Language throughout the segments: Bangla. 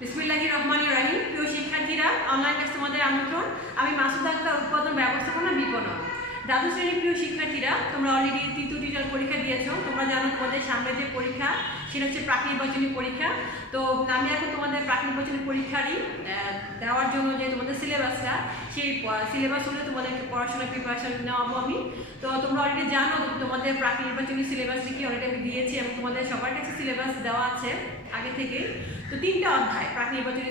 বিসমিল্লাহির রহমানির রহিম। প্রিয় শিক্ষার্থীরা, অনলাইন ক্লাসে তোমাদের আমন্ত্রণ। আমি মাসুদা আক্তার, উৎপাদন ব্যবস্থাপনা বিপণন। দ্বাদশ শ্রেণীর প্রিয় শিক্ষার্থীরা, তোমরা অলরেডি তৃতীয় টিচার পরীক্ষা দিয়েছো। তোমরা জানো তোমাদের সামনে যে পরীক্ষা সেটা হচ্ছে প্রাক নির্বাচনী পরীক্ষা। তো আমি এখন তোমাদের প্রাক নির্বাচনী পরীক্ষারই দেওয়ার জন্য যে তোমাদের সিলেবাসটা, সেই সিলেবাস হলে তোমাদের পড়াশোনার প্রিপারেশন নেওয়াবো আমি। তো তোমরা অলরেডি জানো তোমাদের প্রাক নির্বাচনী সিলেবাসটি কি অলরেডি আমি দিয়েছি এবং তোমাদের সবার কাছে সিলেবাস দেওয়া আছে আগে থেকে। তো তিনটা অধ্যায় প্রাক নির্বাচনী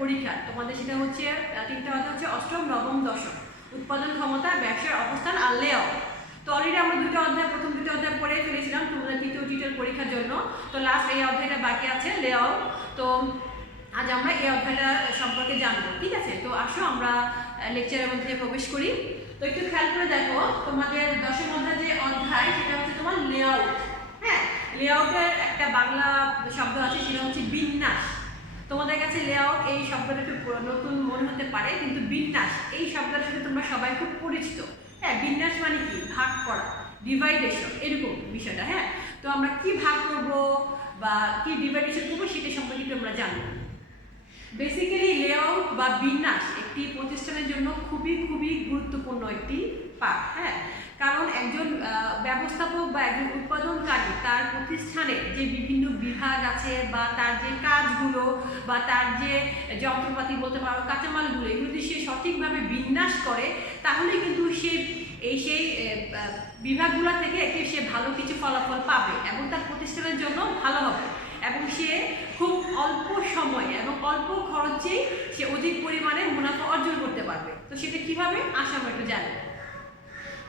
পরীক্ষা তোমাদের, সেটা হচ্ছে তিনটা অধ্যায় হচ্ছে অষ্টম, নবম, দশম। উৎপাদন ক্ষমতা, ব্যবসার অবস্থান আর লেআউট। তো অলরেডি আমরা প্রথম দুটো অধ্যায় পড়ে ফেলেছিলাম তোমাদের তৃতীয় টিচার পরীক্ষার জন্য। তো লাস্ট এই অধ্যায়টা বাকি আছে, লেআউট। তো আজ আমরা এই অধ্যায়টা সম্পর্কে জানবো, ঠিক আছে? তো আসো আমরা লেকচারের মধ্যে প্রবেশ করি। তো একটু খেয়াল করে দেখো, তোমাদের দশম অধ্যায় যে অধ্যায় সেটা হচ্ছে তোমার লেআউট। হ্যাঁ, লেআউটের একটা বাংলা শব্দ আছে, সেটা হচ্ছে বিন্যাস। তোমাদের কাছে লেআউট এই শব্দটা একটু নতুন মনে হতে পারে, কিন্তু বিন্যাস এই শব্দটার সাথে তোমরা সবাই খুব পরিচিত। হ্যাঁ, বিন্যাস মানে কি? ভাগ করা, ডিভাইডেশন, এরকম বিষয়টা। হ্যাঁ, তো আমরা কি ভাগ করব বা কি ডিভাইডেশন করবো সেটা সম্পর্কে আমরা জানবো। বেসিক্যালি লেআউট বা বিন্যাস একটি প্রতিষ্ঠানের জন্য খুবই গুরুত্বপূর্ণ একটি পার্ট। হ্যাঁ, কারণ একজন ব্যবস্থাপক বা একজন উৎপাদনকারী তার প্রতিষ্ঠানে যে বিভিন্ন বিভাগ আছে বা তার যে কাজগুলো বা তার যে যন্ত্রপাতি বলতে পারো, কাঁচামালগুলো, এগুলো যদি সে সঠিকভাবে বিন্যাস করে, তাহলে কিন্তু সেই বিভাগগুলো থেকে সে ভালো কিছু ফলাফল পাবে এবং তার প্রতিষ্ঠানের জন্য ভালো হবে এবং সে খুব অল্প সময়ে এবং অল্প খরচেই সে অধিক পরিমাণে মুনাফা অর্জন করতে পারবে। তো সেটা কিভাবে আসে আমরা একটু জানি।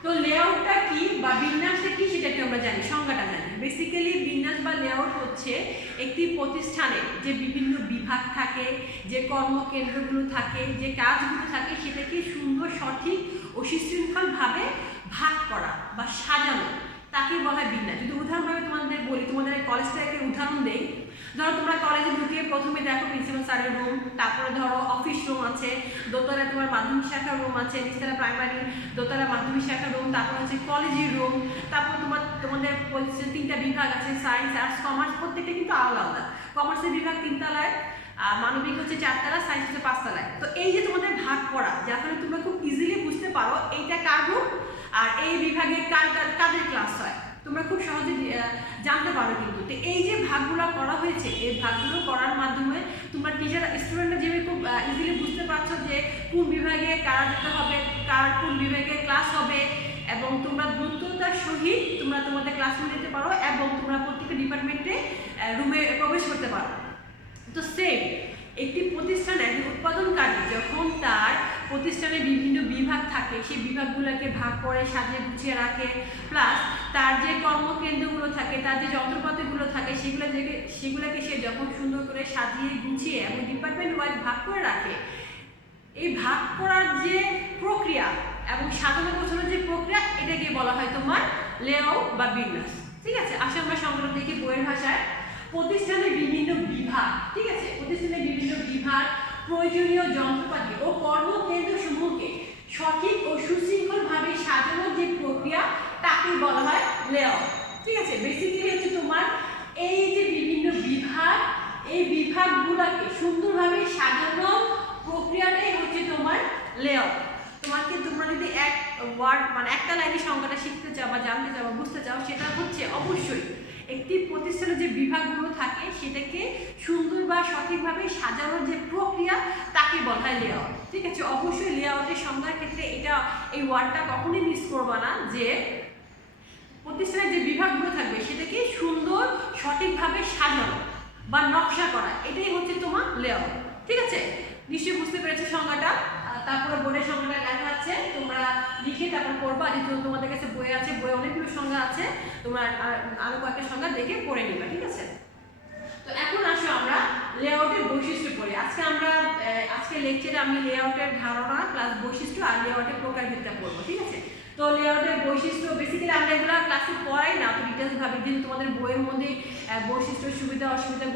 তো লেআউটটা কি বা বিন্যাসটা কি সেটা একটু আমরা জানি, সংজ্ঞাটা জানি। বেসিক্যালি বিন্যাস বা লেআউট হচ্ছে একটি প্রতিষ্ঠানে যে বিভিন্ন বিভাগ থাকে, যে কর্মকেন্দ্রগুলো থাকে, যে কাজগুলো থাকে, সেটাকে সুন্দর, সঠিক ও সুশৃঙ্খলভাবে ভাগ করা বা সাজানো, তাকে বলা হয় বিন্যাস। যদি উদাহরণভাবে তোমাদের বলি, তোমাদের কলেজ থেকে উদাহরণ দেই। ধরো তোমরা কলেজে ঢুকে প্রথমে দেখো প্রিন্সিপাল স্যারের রুম, তারপরে ধরো অফিস রুম আছে, দোতলায় তোমার মাধ্যমিক শাখার রুম আছে, নিচতলা প্রাইমারি, দোতলা মাধ্যমিক শাখার রুম, তারপর হচ্ছে কলেজের রুম, তারপর তোমাদের তিনটা বিভাগ আছে, সায়েন্স, আর্টস, কমার্স, প্রত্যেকটা কিন্তু আলাদা আলাদা। কমার্সের বিভাগ তিনতলায়, মানবিক হচ্ছে চারতলা, সায়েন্স হচ্ছে পাঁচতলায়। তো এই যে তোমাদের ভাগ করা, যার ফলে তোমরা খুব ইজিলি বুঝতে পারো এইটা কার রুম আর এই বিভাগে কাদের ক্লাস হয়, তোমরা খুব সহজে জানতে পারো। কিন্তু তো এই যে ভাগগুলো করা হয়েছে, এই ভাগগুলো করার মাধ্যমে তোমরা টিচার স্টুডেন্টরা যেভাবে খুব ইজিলি বুঝতে পারছো যে কোন বিভাগে কারা যেতে হবে, কার কোন বিভাগে ক্লাস হবে, এবং তোমরা দ্রুততার সহিত তোমরা তোমাদের ক্লাসরুমে যেতে পারো এবং তোমরা প্রত্যেকটা ডিপার্টমেন্টে রুমে প্রবেশ করতে পারো। তো সেম একটি প্রতিষ্ঠানে একটি উৎপাদনকারী যখন তার প্রতিষ্ঠানে বিভিন্ন বিভাগ থাকে, সেই বিভাগগুলোকে ভাগ করে সাজিয়ে গুছিয়ে রাখে, প্লাস তার যে কর্মকেন্দ্রগুলো থাকে, তার যে যন্ত্রপাতিগুলো থাকে, সেগুলোকে সে যখন সুন্দর করে সাজিয়ে গুছিয়ে এবং ডিপার্টমেন্ট ওয়াইজ ভাগ করে রাখে, এই ভাগ করার যে প্রক্রিয়া এবং সাজানো গোছানোর যে প্রক্রিয়া, এটাকে বলা হয় তোমার লেআউট বা বিন্যাস। ঠিক আছে, আসলে আমরা সংগ্রহ দেখি বইয়ের ভাষায়। প্রতিষ্ঠানের বিভিন্ন বিভাগ, ঠিক আছে, প্রতিষ্ঠানের বিভিন্ন বিভাগ প্রয়োজনীয় যন্ত্রপাতি ও কর্মকেন্দ্র সমূহকে সঠিক ও সুশৃঙ্খলভাবে সাজানোর যে প্রক্রিয়া, তাকে বলা হয় লেআউট। ঠিক আছে, বেসিক্যালি হচ্ছে তোমার এই যে বিভিন্ন বিভাগ, এই বিভাগগুলোকে সুন্দরভাবে সাজানোর প্রক্রিয়াটাই হচ্ছে তোমার লেআউট। তোমরা যদি এক ওয়ার্ড মানে একটা লাইনের সংজ্ঞাটা শিখতে চাও বা জানতে চাও বা বুঝতে চাও, সেটা হচ্ছে অবশ্যই একটি প্রতিষ্ঠানের যে বিভাগগুলো থাকে সেটাকে সুন্দর বা সঠিকভাবে সাজানোর যে প্রক্রিয়া, তাকে বলা হয় লেআউট। ঠিক আছে, অবশ্যই লেআউটের সংজ্ঞার ক্ষেত্রে এই ওয়ার্ডটা কখনোই মিস করবা না, যে প্রতিষ্ঠানের যে বিভাগগুলো থাকবে সেটাকে সুন্দর সঠিকভাবে সাজানো বা নকশা করা, এটাই হচ্ছে তোমার লেআউট। ঠিক আছে, নিশ্চয়ই বুঝতে পেরেছো সংজ্ঞাটা। তারপরে বোর্ডের সংজ্ঞাটা লেখা আছে, তোমরা লিখে তারপর পড়বা। যেহেতু তোমাদের কাছে বই আছে, বই অনেকগুলো সংজ্ঞা আছে, তোমরা আরো কয়েকটা সংজ্ঞা দেখে পড়ে নিবা। ঠিক আছে, তো এখন আসো আমরা লেআউটের বৈশিষ্ট্য পড়ি। আজকে লেকচারে আমি লেআউটের ধারণা প্লাস বৈশিষ্ট্য আর লেআউটের প্রকারভেদটা পড়বো। ঠিক আছে, তো লেআউটের বৈশিষ্ট্য বেসিক্যালি আমরা এগুলো ক্লাসে পড়াই না তো ডিটেলস ভাবে, কিন্তু তোমাদের বইয়ের মধ্যে বৈশিষ্ট্য, সুবিধা অসুবিধা,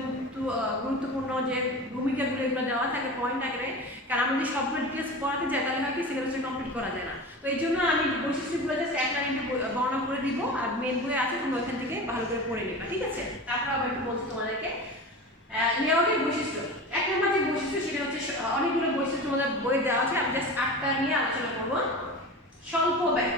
গুরুত্বপূর্ণ যে ভূমিকাগুলো এগুলো দেওয়া থাকে পয়েন্ট আকারে। কারণ আমি যদি সবগুলো ডিটেলস পড়াতে যাই তাহলে হয় কি সিলেবাসটা কমপ্লিট করা যায় না। তো এই জন্য আমি বৈশিষ্ট্যগুলো জাস্ট এক লাইনে বর্ণনা করে দিব, আর মেন বই আছে তোমরা ওখান থেকে ভালো করে পড়ে নেবা। ঠিক আছে, তারপর আবার একটু বলছি তোমাদেরকে লেআউটের বৈশিষ্ট্য। এক নম্বর যে বৈশিষ্ট্য সেটা হচ্ছে অনেকগুলো বৈশিষ্ট্য তোমাদের বই দেওয়া আছে, আমি জাস্ট 8টা নিয়ে আলোচনা করবো। স্বল্প ব্যয়।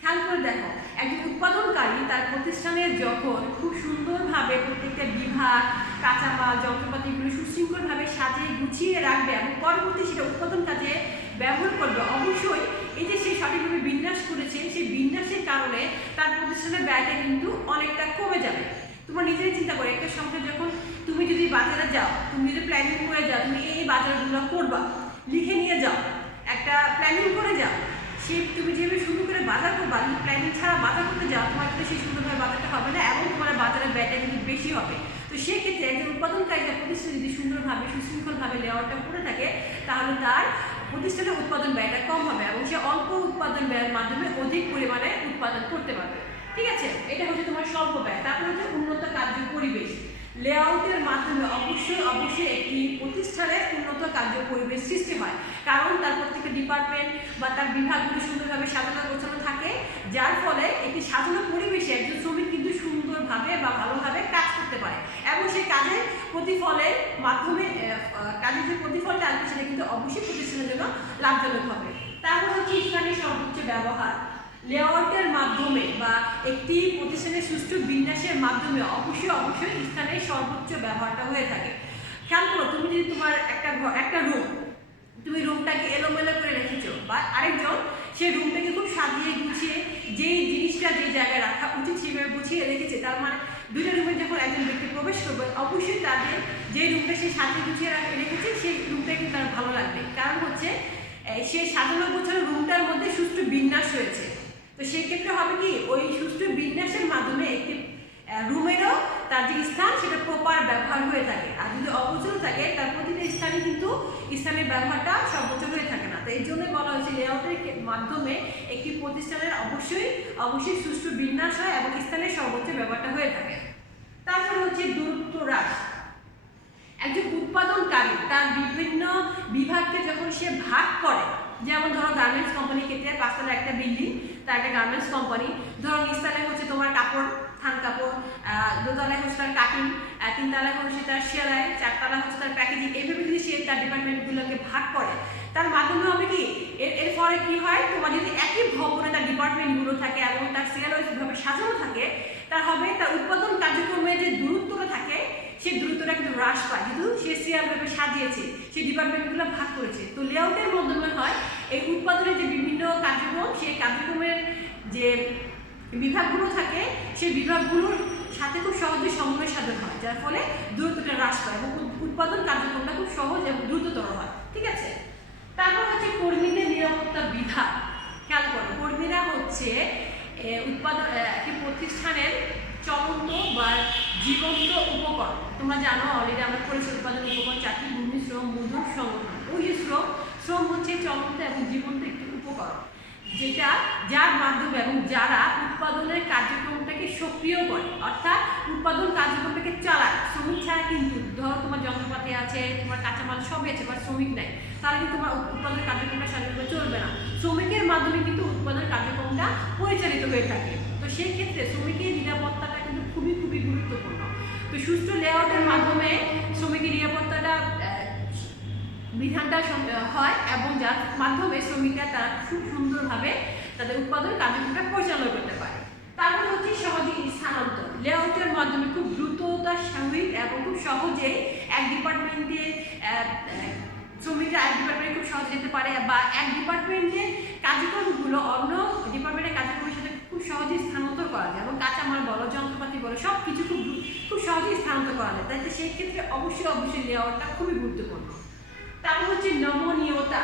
খেয়াল করে দেখো, একজন উৎপাদনকারী তার প্রতিষ্ঠানে যখন খুব সুন্দরভাবে প্রত্যেকটা বিভাগ, কাঁচামাল, যন্ত্রপাতিগুলো সুশৃঙ্খলভাবে সাজিয়ে গুছিয়ে রাখবে এবং পরবর্তী সেটা উৎপাদন কাজে ব্যবহার করবে, অবশ্যই এই যে সে সঠিকভাবে বিন্যাস করেছে সেই বিন্যাসের কারণে তার প্রতিষ্ঠানের ব্যয়টা কিন্তু অনেকটা কমে যাবে। তোমরা নিজেরাই চিন্তা করো, একটা সংখ্যা যখন তুমি যদি বাজারে যাও, তুমি যদি প্ল্যানিং করে যাও, তুমি এই বাজারগুলো করবা, লিখে নিয়ে যাও, একটা প্ল্যানিং করে যাও, তুমি যেভাবে শুরু করে বাজার করবা, প্ল্যানিং ছাড়া বাজার করতে যাও, তোমার কিন্তু সেই সুন্দরভাবে বাজারটা হবে না এবং তোমার বাজারের ব্যয়টা কিন্তু বেশি হবে। তো সেক্ষেত্রে একজন উৎপাদনকারী প্রতিষ্ঠান যদি সুন্দরভাবে সুশৃঙ্খলভাবে লেআউটটা করে থাকে, তাহলে তার প্রতিষ্ঠানের উৎপাদন ব্যয়টা কম হবে এবং সে অল্প উৎপাদন ব্যয়ের মাধ্যমে অধিক পরিমাণে উৎপাদন করতে পারবে। ঠিক আছে, এটা হচ্ছে তোমার স্বল্প ব্যয়। তারপরে হচ্ছে উন্নত কার্য পরিবেশ। লেআউটের মাধ্যমে অবশ্যই একটি প্রতিষ্ঠানের উন্নত কার্য পরিবেশ সৃষ্টি হয়, কারণ তার প্রত্যেকটা ডিপার্টমেন্ট বা তার বিভাগগুলো সুন্দরভাবে সাজানো গোছানো থাকে, যার ফলে একটি সাজানো পরিবেশে একজন শ্রমিক কিন্তু সুন্দরভাবে বা ভালোভাবে কাজ করতে পারে এবং সেই কাজের প্রতিফলের মাধ্যমে কাজের যে প্রতিফলটা আসবে সেটা কিন্তু অবশ্যই প্রতিষ্ঠানের জন্য লাভজনক হবে। তারপর হচ্ছে স্থানীয় সর্বোচ্চ ব্যবহার। লেআউটের মাধ্যমে বা একটি প্রতিষ্ঠানের সুষ্ঠু বিন্যাসের মাধ্যমে অবশ্যই স্থানের সর্বোচ্চ ব্যবহারটা হয়ে থাকে। খেয়াল করো, তুমি যদি তোমার একটা রুম, তুমি রুমটাকে এলোমেলো করে রেখেছো, বা আরেকজন সেই রুমটাকে খুব সাজিয়ে গুছিয়ে যেই জিনিসটা যে জায়গায় রাখা উচিত সেভাবে গুছিয়ে রেখেছে, তার মানে দুইটা রুমে যখন একজন ব্যক্তি প্রবেশ করবে, অবশ্যই তাদের যে রুমটা সে সাজিয়ে গুছিয়ে রেখেছে সেই রুমটা কিন্তু তার ভালো লাগবে, কারণ হচ্ছে সে সাজানো গোছানো রুমটার মধ্যে সুষ্ঠু বিন্যাস হয়েছে। তো সেক্ষেত্রে হবে কি, ওই সুষ্ঠু বিন্যাসের মাধ্যমে একটি রুমেরও তার যে স্থান সেটা প্রপার ব্যবহার হয়ে থাকে। আর যদি অগোছল থাকে, তার প্রতিটা স্থানে কিন্তু স্থানের ব্যবহারটা সর্বোচ্চ হয়ে থাকে না। তো এই জন্যই বলা হয়েছে লেআউটের মাধ্যমে একটি প্রতিষ্ঠানের অবশ্যই সুষ্ঠু বিন্যাস হয় এবং স্থানের সর্বোচ্চ ব্যবহারটা হয়ে থাকে। তারপরে হচ্ছে দূরত্ব হ্রাস। একজন উৎপাদনকারী তার বিভিন্ন বিভাগকে যখন সে ভাগ করে, যেমন ধরো গার্মেন্টস কোম্পানির ক্ষেত্রে 5 তলার একটা বিল্ডিং, তার একটা গার্মেন্টস কোম্পানি, ধরো নিচতলায় হচ্ছে তোমার কাপড়, থান কাপড়, দোতলায় হচ্ছে তার কাটিং, 3 তলায় হচ্ছে তার সেলাই, 4 তলা হচ্ছে তার প্যাকেজিং, এইভাবে যদি সে তার ডিপার্টমেন্টগুলোকে ভাগ করে, তার মাধ্যমে হবে কি, এর ফলে কি হয়, তোমার যদি একই ভবনে তার ডিপার্টমেন্টগুলো থাকে এবং তার সেল ওইভাবে সাজানো থাকে, তার হবে তার উৎপাদন কার্যক্রমে যে দূরত্বটা থাকে সেই দূরত্বটা কিন্তু হ্রাস পায়, যেহেতু সে সিরিয়ালভাবে সাজিয়েছে, সেই ডিপার্টমেন্টগুলো ভাগ করেছে। তো লেআউটের মাধ্যমে হয় এই উৎপাদনের যে বিভিন্ন কার্যক্রম, সেই কার্যক্রমের যে বিভাগগুলো থাকে সেই বিভাগগুলোর সাথে খুব সহজে সমন্বয় সাধন হয়, যার ফলে দূরত্বটা হ্রাস পায় এবং উৎপাদন কার্যক্রমটা খুব সহজ এবং দ্রুততর হয়। ঠিক আছে, তারপর হচ্ছে কর্মীদের নিরাপত্তা বিধান। খেয়াল করো, কর্মীরা হচ্ছে একটি প্রতিষ্ঠানের চলন্ত বা জীবন্ত উপকরণ। তোমরা জানো, অলরেডি আমরা করেছি উৎপাদন উপকরণ 4টি: ভূমি, শ্রম, মজুর, সংগঠন। ওই যে শ্রম হচ্ছে চলন্ত এবং জীবন্ত একটি উপকরণ, যার মাধ্যমে এবং যারা উৎপাদনের কার্যক্রমটাকে সক্রিয় করে, অর্থাৎ উৎপাদন কার্যক্রমটাকে চালায়। শ্রমিক ছাড়া কিন্তু, ধরো তোমার যন্ত্রপাতি আছে, তোমার কাঁচামাল সবই আছে, বা শ্রমিক নাই, তাহলে কিন্তু তোমার উৎপাদনের কার্যক্রমটা স্বাধীনভাবে চলবে না। শ্রমিকের মাধ্যমে কিন্তু উৎপাদন কার্যক্রমটা পরিচালিত হয়ে থাকে। তো সেই ক্ষেত্রে শ্রমিকের নিরাপত্তাটা কিন্তু খুবই গুরুত্বপূর্ণ। তো সুষ্ঠু লেআউটের মাধ্যমে শ্রমিকের নিরাপত্তাটা বিধানটা হয় এবং যার মাধ্যমে শ্রমিকরা তারা খুব সুন্দরভাবে তাদের উৎপাদন কার্যক্রমটা পরিচালনা করতে পারে। তারপর হচ্ছে সহজে স্থানান্তর। লেআউটের মাধ্যমে খুব দ্রুততার সহিত এবং খুব সহজেই এক ডিপার্টমেন্টে শ্রমিকরা এক ডিপার্টমেন্টে খুব সহজে যেতে পারে, বা এক ডিপার্টমেন্টের কার্যক্রমগুলো অন্য ডিপার্টমেন্টের কার্যক্রমের সাথে খুব সহজেই স্থানান্তর করা যায় এবং কাঁচামাল বলো, যন্ত্রপাতি বলো, সব কিছু খুব সহজেই স্থানান্তর করা যায়। তাই সেই ক্ষেত্রে অবশ্যই লেআউটটা খুবই গুরুত্বপূর্ণ। তারপর হচ্ছে নমনীয়তা।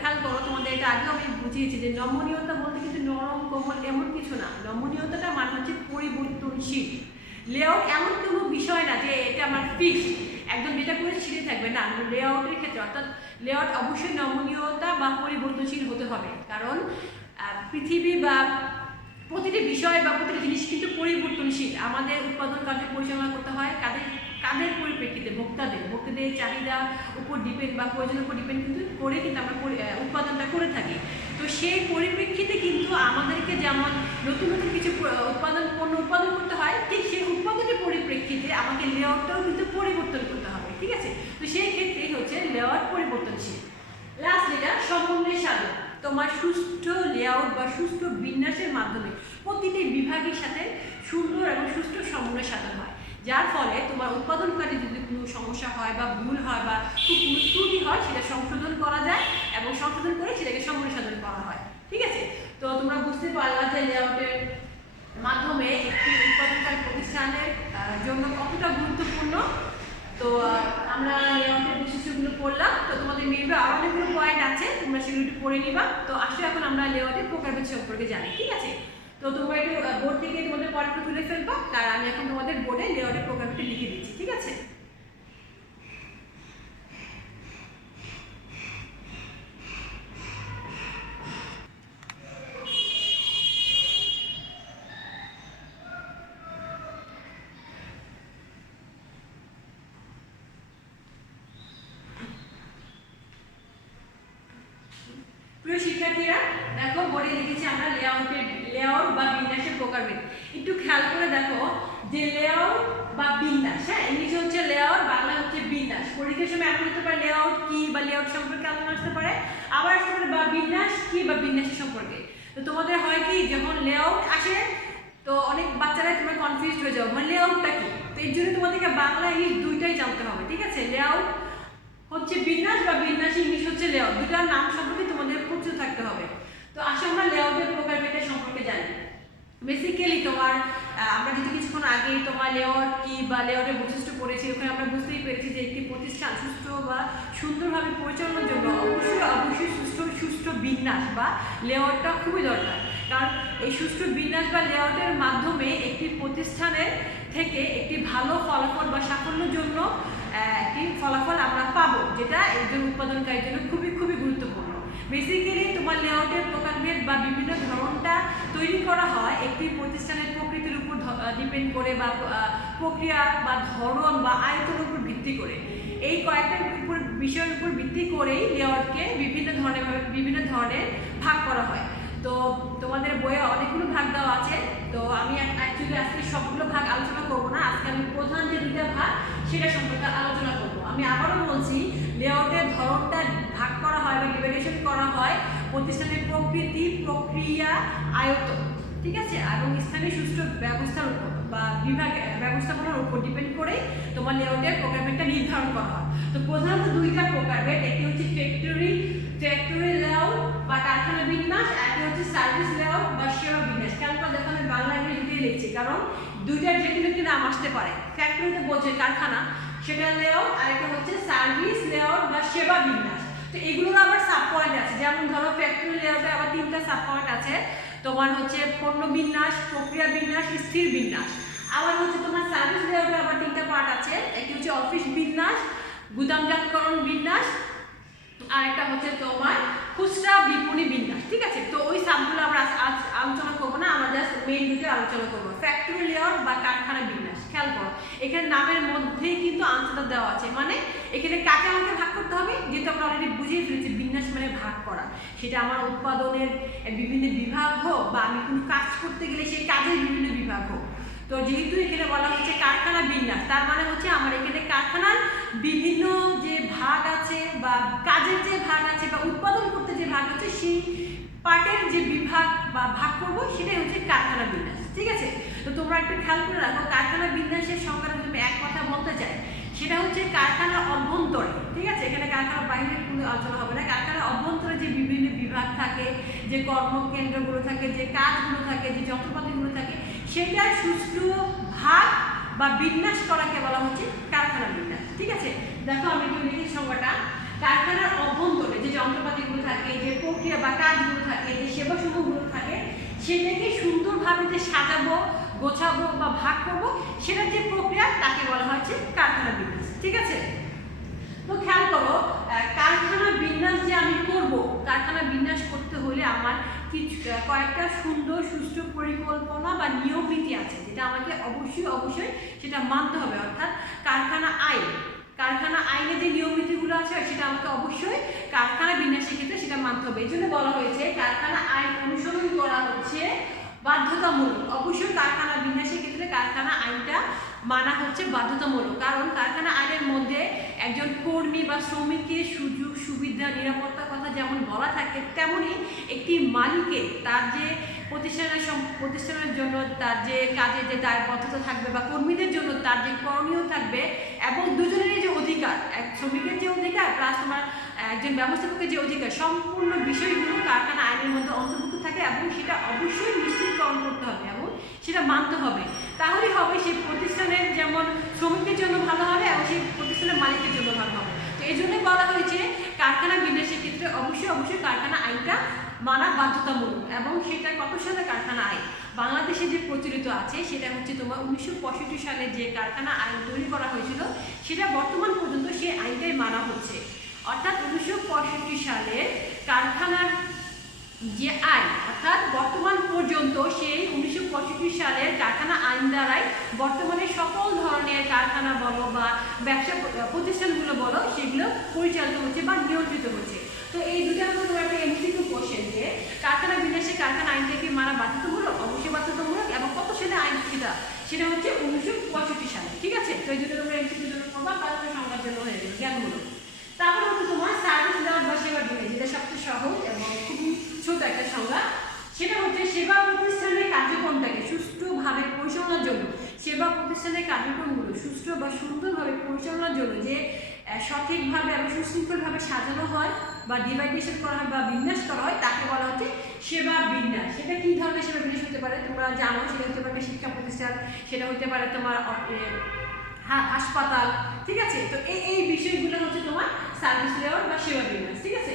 খেয়াল করো, তোমাদের এটা আগেও আমি বুঝিয়েছি যে নমনীয়তা বলতে কিন্তু নরম কোমল এমন কিছু না। নমনীয়তাটা মানে হচ্ছে পরিবর্তনশীল। লেআউট এমন কোনো বিষয় না যে এটা আমার ফিক্সড, একদম যেটা করে ছিঁড়ে থাকবে না। লেআউটের ক্ষেত্রে অর্থাৎ লেআউট অবশ্যই নমনীয়তা বা পরিবর্তনশীল হতে হবে, কারণ পৃথিবী বা প্রতিটি বিষয় বা প্রতিটি জিনিস কিন্তু পরিবর্তনশীল। আমাদের উৎপাদন কার্য পরিচালনা করতে হয় কাদের পরিপ্রেক্ষিতে, ভোক্তাদের চাহিদা উপর ডিপেন্ড বা প্রয়োজনের উপর ডিপেন্ড করে কিন্তু আমরা উৎপাদনটা করে থাকি। তো সেই পরিপ্রেক্ষিতে কিন্তু আমাদেরকে যেমন নতুন কিছু পণ্য উৎপাদন করতে হয়, ঠিক সেই উৎপাদনের পরিপ্রেক্ষিতে আমাকে লেআউটটাও কিন্তু পরিবর্তন করতে হবে। ঠিক আছে, তো লেআউট বা সুষ্ঠু বিন্যাসের মাধ্যমে প্রতিটি বিভাগের সাথে সুন্দর এবং সুষ্ঠু সমন্বয় সাধন হয়, যার ফলে তোমার উৎপাদনকারী যদি কোনো সমস্যা হয় বা ভুল হয় বা কোনো ত্রুটি হয় সেটা সংশোধন করা যায় এবং সংশোধন করে সেটাকে সমন্বয় সাধন করা হয়। ঠিক আছে, তো তোমরা বুঝতে পারলা যে লেআউটের মাধ্যমে একটি উৎপাদনকারী প্রতিষ্ঠানের জন্য কতটা গুরুত্বপূর্ণ। তো আমরা লেআউটের বৈশিষ্ট্যগুলো পড়লাম, তো তোমাদের মেয়েদের আরও অনেকগুলো পয়েন্ট আছে, তোমরা সেগুলো একটু পড়ে নিবা। তো আসলে এখন আমরা লেআউটের প্রকারভেদ সম্পর্কে জানি। ঠিক আছে, তো তোমরা একটু বোর্ড থেকে তোমাদের পয়েন্টটা তুলে ফেলবা, তার আমি এখন তোমাদের বোর্ডে লেআউটের প্রকারভেদটা লিখে দিচ্ছি। ঠিক আছে, প্রিয় শিক্ষার্থীরা দেখো বোর্ডে লিখেছি আমরা লেআউট বা বিন্যাসের প্রকারভেদ। একটু খেয়াল করে দেখো যে লেআউট বা বিন্যাস, হ্যাঁ ইংলিশে হচ্ছে লেআউট, বাংলা হচ্ছে বিন্যাস। পরীক্ষার সময় এমন হতে পারে লেআউট কি বা লেআউট সম্পর্কে আলোচনা আসতে পারে, আবার আসতে পারে বা বিন্যাস কি বা বিন্যাসের সম্পর্কে। তো তোমাদের হয় কি যখন লেআউট আসে তো অনেক বাচ্চারাই তোমরা কনফিউজ হয়ে যাও মানে লেআউটটা কি। তো এর জন্য তোমাদেরকে বাংলা ইংলিশ দুইটাই জানতে হবে। ঠিক আছে, লেআউট হচ্ছে বিন্যাস বা বিন্যাস ইংলিশ হচ্ছে লেআউট, দুটার নাম সম্পর্কে তোমাদের পরিচিত থাকতে হবে। তো আসলে আমরা লেআউটের প্রকারভেদ সম্পর্কে জানি। বেসিক্যালি তোমার আমরা যদি কিছুক্ষণ আগে তোমার লেআউট কি বা লেআউটের বৈশিষ্ট্য পড়েছি, ওখানে আমরা বুঝতেই পেরেছি যে একটি প্রতিষ্ঠান সুষ্ঠু বা সুন্দরভাবে পরিচালনার জন্য অবশ্যই সুষ্ঠু বিন্যাস বা লেআউটটা খুবই দরকার। কারণ এই সুষ্ঠু বিন্যাস বা লেআউটের মাধ্যমে একটি প্রতিষ্ঠানের থেকে একটি ভালো ফলাফল বা সাফল্যের জন্য একটি ফলাফল আমরা পাবো, যেটা একজন উৎপাদনকারীর জন্য খুবই গুরুত্বপূর্ণ। বেসিক্যালি তোমার লেআউটের প্রকারভেদ বা বিভিন্ন ধরনটা তৈরি করা হয় একটি প্রতিষ্ঠানের প্রকৃতির উপর ডিপেন্ড করে বা প্রক্রিয়া বা ধরন বা আয়তনের উপর ভিত্তি করে। এই কয়েকটা বিষয়ের উপর ভিত্তি করেই লেআউটকে বিভিন্ন ধরনের ভাগ করা হয়। তো তোমাদের বইয়ে অনেকগুলো ভাগ দেওয়া আছে, তো আমি অ্যাকচুয়ালি আজকে সবগুলো ভাগ আলোচনা করব না। আজকে আমি প্রধান যে দুইটা ভাগ সেটা সম্পর্কে আলোচনা করব। আমি আবারও বলছি, লেআউটের ধরনটা ভাগ করা হয় বা ডিভাইডেশন করা হয় প্রতিষ্ঠানের প্রকৃতি, প্রক্রিয়া, আয়তন, ঠিক আছে, এবং স্থানীয় সুষ্ঠু ব্যবস্থার উপর বা ব্যবস্থাপনার উপর ডিপেন্ড করে তোমার লেআউটের প্রকারভেদটা নির্ধারণ করা হয়। তো প্রধানত দুইটা প্রকারভেদ, একটি হচ্ছে ফ্যাক্টরি লেআউট বা কারখানা বিন্যাস, একটি হচ্ছে সার্ভিস লেআউট বা সেবা বিন্যাস। খেয়াল করে দেখো আমি বাংলা ইংরেজি দিয়ে লিখছি, কারণ দুইটার যে কোনো একটি নাম আসতে পারে। ফ্যাক্টরিতে বোঝে কারখানা, সেটা লেআউট, আর একটা হচ্ছে সার্ভিস লেআউট বা সেবা বিন্যাস। তো এগুলোর আবার সাব পয়েন্ট আছে, যেমন ধরো ফ্যাক্টরি লেআউটে আবার তিনটা সাব পয়েন্ট আছে। তোমার হচ্ছে পণ্য বিন্যাস, প্রক্রিয়া বিন্যাস, স্থির বিন্যাস। আবার হচ্ছে তোমার সার্ভিস লেআউটে আবার তিনটা পার্ট আছে, একটি হচ্ছে অফিস বিন্যাস, গুদামজাতকরণ বিন্যাস, আর একটা হচ্ছে তোমার খুচরা বিপণী বিন্যাস। ঠিক আছে, তো ওই সাবগুলো আমরা আজ আলোচনা করবো না, আমরা জাস্ট মেইন দুটো আলোচনা করবো, ফ্যাক্টরি লেআউট বা কারখানা বিন্যাস। খেয়াল করো এখানে নামের মধ্যেই কিন্তু আনসারটা দেওয়া আছে, মানে এখানে কাকে আমাকে ভাগ করতে হবে, যেহেতু আমরা অলরেডি বুঝিয়ে ফেলেছি বিন্যাস মানে ভাগ করা। সেটা আমার উৎপাদনের বিভিন্ন বিভাগ হোক বা আমি কোনো কাজ করতে গেলে সেই কাজের বিভিন্ন বিভাগ হোক। তো যেহেতু এখানে বলা হচ্ছে কারখানা বিন্যাস, তার মানে হচ্ছে আমার এখানে কারখানার বিভিন্ন যে ভাগ আছে বা কাজের যে ভাগ আছে বা উৎপাদন করতে যে ভাগ আছে সেই পার্টের যে বিভাগ বা ভাগ করবো সেটাই হচ্ছে কারখানা বিন্যাস। ঠিক আছে, তো তোমরা একটু খেয়াল করে রাখো, কারখানা বিন্যাসের সংজ্ঞাটা যদি এক কথা বলতে চাই সেটা হচ্ছে কারখানার অভ্যন্তরে। ঠিক আছে, এখানে কারখানার বাইরে কোনো আলোচনা হবে না। কারখানার অভ্যন্তরে যে বিভিন্ন বিভাগ থাকে, যে কর্মকেন্দ্রগুলো থাকে, যে কাজগুলো থাকে, যে যন্ত্রপাতিগুলো থাকে, সেটার সুষ্ঠু ভাগ বা বিন্যাস করাকে বলা হচ্ছে কারখানা বিন্যাস। ঠিক আছে, দেখো আমি একটু লিখি সংজ্ঞাটা। কারখানার অভ্যন্তরে যে যন্ত্রপাতিগুলো থাকে, যে প্রক্রিয়া বা কাজগুলো থাকে, যে সেবাসমূহগুলো থাকে, সেটাকে সুন্দরভাবে যে সাজাবো, গোছাবো বা ভাগ করবো, সেটার যে প্রক্রিয়া তাকে বলা হচ্ছে কারখানা বিন্যাস। ঠিক আছে, তো খেয়াল করো কারখানা বিন্যাস যে আমি করব, কারখানা বিন্যাস করতে হলে আমার কিছু কয়েকটা সুন্দর সুষ্ঠু পরিকল্পনা বা নিয়ম নীতি আছে, যেটা আমাকে অবশ্যই সেটা মানতে হবে। অর্থাৎ কারখানা আইনে যে নিয়ম নীতিগুলো আছে সেটা আমাকে অবশ্যই কারখানা বিন্যাসের ক্ষেত্রে সেটা মানতে হবে। এই জন্য বলা হয়েছে কারখানা আইন অনুসরণ করা হচ্ছে বাধ্যতামূলক। অবশ্যই কারখানা বিন্যাসের ক্ষেত্রে কারখানা আইনটা মানা হচ্ছে বাধ্যতামূলক, কারণ কারখানা আইনের মধ্যে একজন কর্মী বা শ্রমিকের সুযোগ সুবিধা, নিরাপত্তার কথা যেমন বলা থাকে, তেমনই একটি মালিকের তার যে প্রতিষ্ঠানের জন্য তার যে কাজে যে দায়বদ্ধতা থাকবে বা কর্মীদের জন্য তার যে করণীয় থাকবে, এবং দুজনেরই যে অধিকার, এক শ্রমিকের যে অধিকার প্লাস তোমার একজন ব্যবস্থাপকের যে অধিকার, সম্পূর্ণ বিষয়গুলো কারখানা আইনের মধ্যে অন্তর্ভুক্ত থাকে এবং সেটা অবশ্যই নিশ্চিতকরণ করতে হবে এবং সেটা মানতে হবে। তাহলেই হবে সেই প্রতিষ্ঠানের যেমন শ্রমিকের জন্য ভালো হবে এবং সেই প্রতিষ্ঠানের মালিকের জন্য ভালো হবে। তো এই জন্যই বলা হয়েছে কারখানা বিন্যাসের ক্ষেত্রে অবশ্যই কারখানা আইনটা মানা বাধ্যতামূলক। এবং সেটা কত সালে কারখানা আইন বাংলাদেশে যে প্রচলিত আছে সেটা হচ্ছে তোমার 1965 সালে যে কারখানা আইন তৈরি করা হয়েছিল, সেটা বর্তমান পর্যন্ত সেই আইনটাই মানা হচ্ছে। অর্থাৎ 1965 সালের কারখানার যে আইন, অর্থাৎ বর্তমান পর্যন্ত সেই 1965 সালের কারখানা আইন দ্বারাই বর্তমানে সকল ধরনের কারখানা বলো বা ব্যবসা প্রতিষ্ঠানগুলো বলো সেগুলো পরিচালিত হচ্ছে বা নিয়ন্ত্রিত হচ্ছে। তো এই দুটার মধ্যে একটা এমসিকিউ কোশ্চেন যে কারখানা বিন্যাসে কারখানা আইনটা কি মানা বাধ্যতামূলক? অবশ্যই বাধ্যতামূলক। এবং কত সালে আইন সেটা হচ্ছে 1965 সালে। ঠিক আছে, তো এই দুটো তোমরা এমসিকিউ জন্য করবা বা সংজ্ঞার জন্য হয়ে যাবে জ্ঞানমূলক। তারপর হচ্ছে তোমার সার্ভিস লেভেল বা সেবা বিন্যাস, যেটা সবচেয়ে সহজ এবং খুবই ছোট একটা সংজ্ঞা। সেটা হচ্ছে সেবা প্রতিষ্ঠানের কার্যক্রমটাকে সুষ্ঠুভাবে পরিচালনার জন্য, সেবা প্রতিষ্ঠানের কার্যক্রমগুলো সুষ্ঠু বা সুন্দরভাবে পরিচালনার জন্য যে সঠিকভাবে এবং সুশৃঙ্খলভাবে সাজানো হয় বা ডিভাইডেশন করা হয় বা বিন্যাস করা হয়, তাকে বলা হচ্ছে সেবা বিন্যাস। সেটা কী ধরনের সেবা বিন্যাস হতে পারে তোমরা জানো, সেটা হতে পারে শিক্ষা প্রতিষ্ঠান, সেটা হতে পারে তোমার হাসপাতাল। ঠিক আছে, তো এই বিষয়গুলো হচ্ছে তোমার সার্ভিস লেভেল বা সেবা বিন্যাস। ঠিক আছে,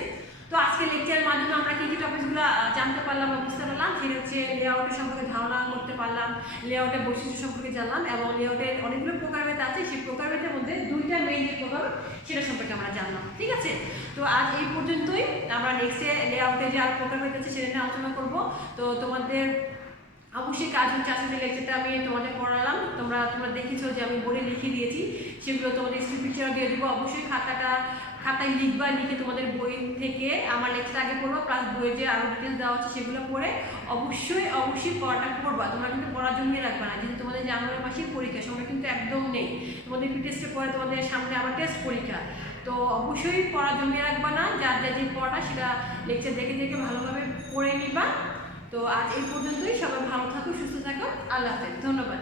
তো আজকে লেকচারের মাধ্যমে আমরা কী কী টপিকসগুলো জানতে পারলাম বা বুঝতে পারলাম, সেটা হচ্ছে লেআউটের সম্পর্কে ধারণা করতে পারলাম, লেআউটের বৈশিষ্ট্য সম্পর্কে জানলাম, এবং লেআউটের অনেকগুলো প্রকারভেদ আছে, সেই প্রকারভেদের মধ্যে দুইটা মেইন যে প্রকার সেটা সম্পর্কে আমরা জানলাম। ঠিক আছে, তো আজ এই পর্যন্তই। আমরা নেক্সটে লেআউটে যে আর প্রকারভেদ আছে সেটা নিয়ে আলোচনা করবো। তো তোমাদের অবশ্যই কাজ হচ্ছে আজকে লেকচারটা আমি তোমাদের পড়ালাম, তোমরা দেখেছো যে আমি বোর্ডে লিখে দিয়েছি, সেগুলো তোমাদের স্ক্রিন পিকচার দিয়ে দেবো। অবশ্যই খাতায় লিখবা, লিখে তোমাদের বই থেকে আমার লেকচার আগে পড়বো, প্লাস বইয়ে যে আরও ডিটেলস দেওয়া হচ্ছে সেগুলো পড়ে অবশ্যই পড়াটা পড়বা। তোমরা কিন্তু পড়া জমিয়ে রাখবা না, যেহেতু তোমাদের জানুয়ারি মাসের পরীক্ষা, সময় কিন্তু একদম নেই। তোমাদের টেস্টের পরে তোমাদের সামনে আবার টেস্ট পরীক্ষা, তো অবশ্যই পড়া জমিয়ে রাখবা না। যার যে পড়াটা সেটা লেকচার দেখে ভালোভাবে পড়ে নিবা। তো আজ এই পর্যন্তই। সবাই ভালো থাকো, সুস্থ থাকো। আল্লাহ হাফেজ, ধন্যবাদ।